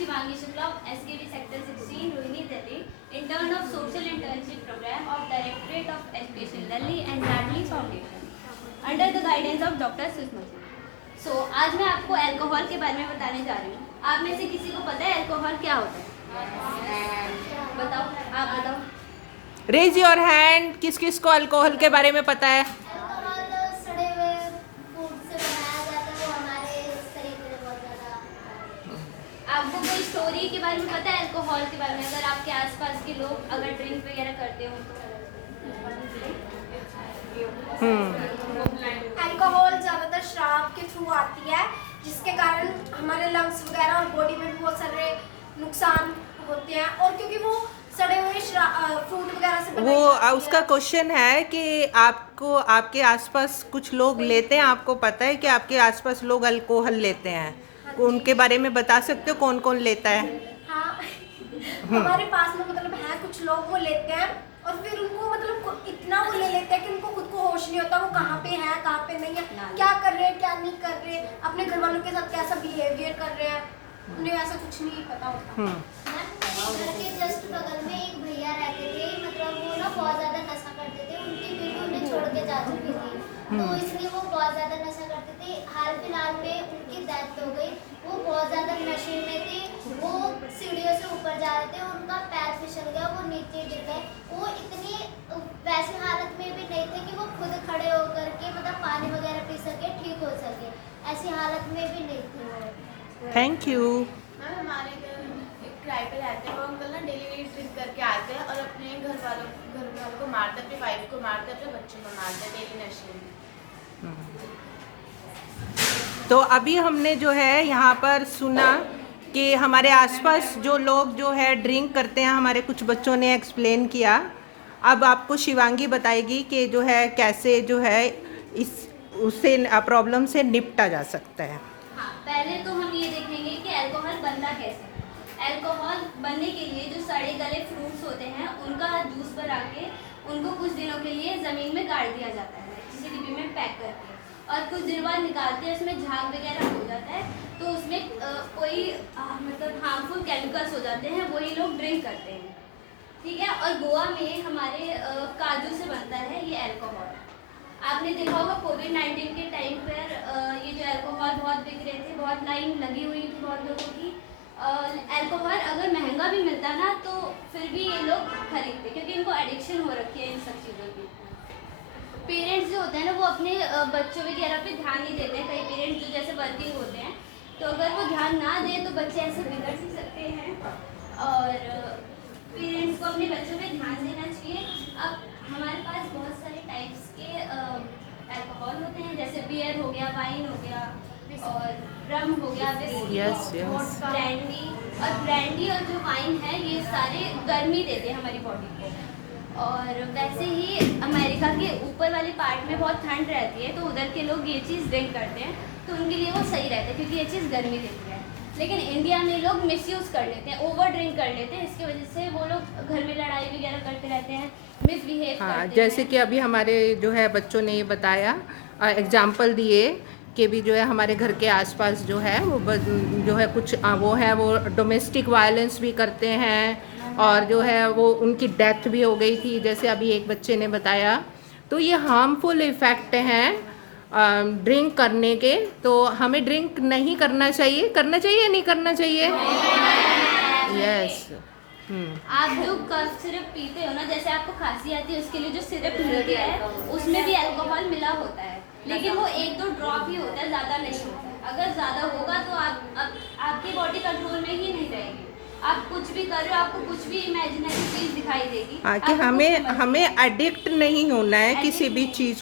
Shivangi Shukla of SKV Sector 16, Rohini, Delhi, intern of Social Internship Program of Directorate of Education, Delhi and Bradley Foundation, under the guidance of Dr. Sushma. So, आज मैं आपको alcohol के बारे में बताने जा रही हूँ। आप में से किसी को पता है अल्कोहल क्या होता है? बताओ, आप बताओ। रेज योर हैंड, किस किस को अल्कोहल के बारे में पता है? अल्कोहल सड़े हुए फूड से बनाया जाता है, वो हमारे शरीर के लिए बहुत ज़्यादा। आपको कोई स्टोरी के बारे में पता है अल्कोहल के बारे में? अगर आपके आसपास के लोग अगर ड्रिंक वगैरह करते हो तो अल्कोहल ज़्यादातर शराब के थ्रू आती है, जिसके कारण हमारे लंग्स वगैरह और बॉडी में भी बहुत सारे नुकसान होते हैं। और क्योंकि वो सड़े हुए फ्रूट वगैरह से बनाई वो जाती है। उसका क्वेश्चन है कि आपको आपके आसपास कुछ लोग लेते हैं, आपको पता है कि आपके आसपास लोग अल्कोहल लेते हैं? उनके बारे में बता सकते हो कौन कौन लेता है? हाँ, हमारे पास में मतलब है कुछ लोग वो लेते हैं और फिर उनको मतलब इतना वो ले लेते हैं कि उनको खुद को होश नहीं होता वो कहाँ पे है कहाँ पे नहीं है, क्या कर रहे हैं क्या नहीं कर रहे, अपने घर वालों के साथ कैसा बिहेवियर कर रहे हैं, उन्हें ऐसा कुछ नहीं पता होता। मेरे घर के जस्ट बगल में एक भैया रहते थे, मतलब वो ना बहुत ज़्यादा नशा करते थे, उनकी बीवी उन्हें छोड़ के जा चुकी थी, तो इसलिए वो बहुत ज़्यादा नशा करते थे। हाल फिलहाल में उनकी डेथ हो गई। वो बहुत ज़्यादा नशे में थे, वो सीढ़ियों से ऊपर जा रहे थे, उनका पैर फिसल गया, वो नीचे गिर गए। वो इतनी वैसी हालत में भी नहीं थे कि वो खुद खड़े होकर के मतलब पानी वगैरह पी सके, ठीक हो सके, ऐसी हालत में भी नहीं थे वो। Thank you. मैम हमारे घर एक किराए पे रहते हैं, वो अंकल ना डेली ड्रिंक करके आते हैं और अपने घर वालों को मारते, अपनी वाइफ को मारते, अपने बच्चों को मारते हैं डेली नशे में। तो अभी हमने जो है यहाँ पर सुना कि हमारे आसपास जो लोग जो है ड्रिंक करते हैं, हमारे कुछ बच्चों ने एक्सप्लेन किया। अब आपको शिवांगी बताएगी कि जो है कैसे जो है इस उससे प्रॉब्लम से निपटा जा सकता है। हाँ, पहले तो हम ये देखेंगे कि अल्कोहल बनता कैसे। अल्कोहल बनने के लिए जो सड़े गले फ्रूट्स होते हैं उनका जूस बना के उनको कुछ दिनों के लिए ज़मीन में गाड़ दिया जाता है, किसी डिब्बे में पैक करके, और कुछ दिन बाद निकालते हैं, उसमें झाग वगैरह हो जाता है, तो उसमें कोई मतलब हार्मफुल केमिकल्स हो जाते हैं, वही लोग ड्रिंक करते हैं, ठीक है। और गोवा में हमारे काजू से बनता है ये अल्कोहल। आपने देखा होगा कोविड-19 के टाइम पर ये जो अल्कोहल बहुत बिक रहे थे, बहुत लाइन लगी हुई थी बहुत लोगों की। अल्कोहल अगर महंगा भी मिलता ना तो फिर भी ये लोग खरीदते, क्योंकि इनको एडिक्शन हो रखी है इन सब चीज़ों की। पेरेंट्स जो होते हैं ना वो अपने बच्चों वगैरह पे ध्यान नहीं देते हैं। कई पेरेंट्स जो जैसे वर्किंग होते हैं, तो अगर वो ध्यान ना दें तो बच्चे ऐसे बिगड़ भी सकते हैं, और पेरेंट्स को अपने बच्चों पे ध्यान देना चाहिए। अब हमारे पास बहुत सारे टाइप्स के अल्कोहल होते हैं, जैसे बियर हो गया, वाइन हो गया, और रम हो गया, ब्रांडी। और ब्रांडी और जो वाइन है ये सारे गर्मी देते हैं हमारी बॉडी को। और वैसे ही अमेरिका के ऊपर वाले पार्ट में बहुत ठंड रहती है, तो उधर के लोग ये चीज़ ड्रिंक करते हैं, तो उनके लिए वो सही रहता है क्योंकि ये चीज़ गर्मी देती है। लेकिन इंडिया में लोग मिसयूज़ कर लेते हैं, ओवर ड्रिंक कर लेते हैं, इसकी वजह से वो लोग घर में लड़ाई वगैरह करते रहते हैं, मिसबिहेव करते हैं। जैसे कि अभी हमारे जो है बच्चों ने ये बताया, एग्जाम्पल दिए कि भी जो है हमारे घर के आसपास जो है वो जो है कुछ वो डोमेस्टिक वायलेंस भी करते हैं, और जो है वो उनकी डेथ भी हो गई थी, जैसे अभी एक बच्चे ने बताया। तो ये हार्मफुल इफ़ेक्ट हैं ड्रिंक करने के। तो हमें ड्रिंक नहीं करना चाहिए, करना चाहिए नहीं करना चाहिए? यस। आप जो कफ सिरप पीते हो ना, जैसे आपको खांसी आती है उसके लिए जो सिरप मिलती है उसमें भी अल्कोहल मिला होता है, लेकिन वो 1-2 ड्रॉप ही होता है, ज़्यादा नहीं होता है। अगर ज़्यादा होगा तो आपकी बॉडी कंट्रोल में ही नहीं रहेगी, आप कुछ भी कर रहे हो, आपको कुछ भी इमेजिनरी चीज़ दिखाई देगी। हाँ, कि हमें एडिक्ट नहीं होना है किसी भी चीज़